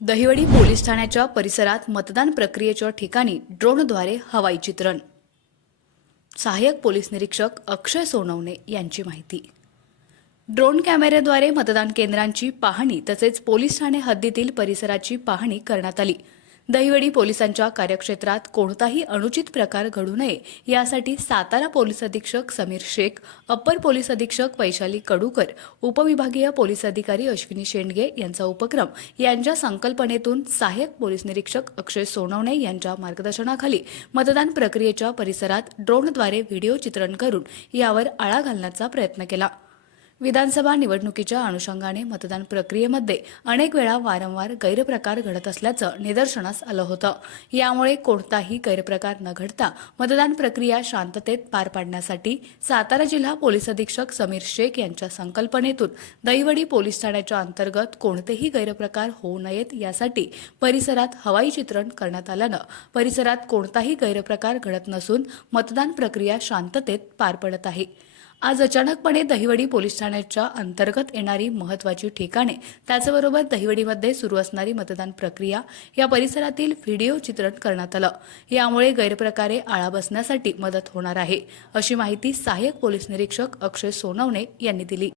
Dahiwadi police ठाण्याच्या परिसरात मतदान प्रक्रियेच्या ठिकाणी ड्रोनद्वारे हवाई चित्रण। सहाय्यक पोलीस निरीक्षक अक्षय सोनवणे यांची माहिती। ड्रोन कॅमेऱ्याद्वारे मतदान केंद्रांची पाहणी तसेच पोलीस ठाणे हद्दीतील परिसराची पाहणी करण्यात आली। दहिवडी पोलिसांच्या कार्यक्षेत्रात कोणताही अनुचित प्रकार घडू नये यासाठी सातारा पोलीस अधीक्षक समीर शेख, अप्पर पोलीस अधीक्षक वैशाली कडूकर, उपविभागीय पोलीस अधिकारी अश्विनी शेंडगे यांचा उपक्रम यांच्या संकल्पनेतून सहाय्यक पोलीस निरीक्षक अक्षय सोनवणे यांच्या मार्गदर्शनाखाली मतदान प्रक्रियेच्या परिसरात ड्रोनद्वारे व्हिडिओ चित्रण करून यावर आळा घालण्याचा प्रयत्न केला। विधानसभा निवडणुकीच्या अनुषंगाने मतदान प्रक्रियेमध्ये अनेक वेळा वारंवार गैरप्रकार घडत असल्याचं निदर्शनास आलं होतं। यामुळे कोणताही गैरप्रकार न घडता मतदान प्रक्रिया शांततेत पार पाडण्यासाठी सातारा जिल्हा पोलीस अधीक्षक समीर शेख यांच्या संकल्पनेतून दहिवडी पोलीस ठाण्याच्या अंतर्गत कोणतेही गैरप्रकार होऊ नयेत यासाठी परिसरात हवाई चित्रण करण्यात आल्यानं परिसरात कोणताही गैरप्रकार घडत नसून मतदान प्रक्रिया शांततेत पार पडत आहे। आज अचानकपणे दहिवडी पोलीस ठाण्याच्या अंतर्गत येणारी महत्त्वाची ठिकाणे त्याचबरोबर दहिवडीमध्ये सुरू असणारी मतदान प्रक्रिया या परिसरातील व्हिडिओ चित्रण करण्यात आलं। यामुळे गैरप्रकारे आळा बसण्यासाठी मदत होणार आहे, अशी माहिती सहाय्यक पोलीस निरीक्षक अक्षय सोनवणे यांनी दिली।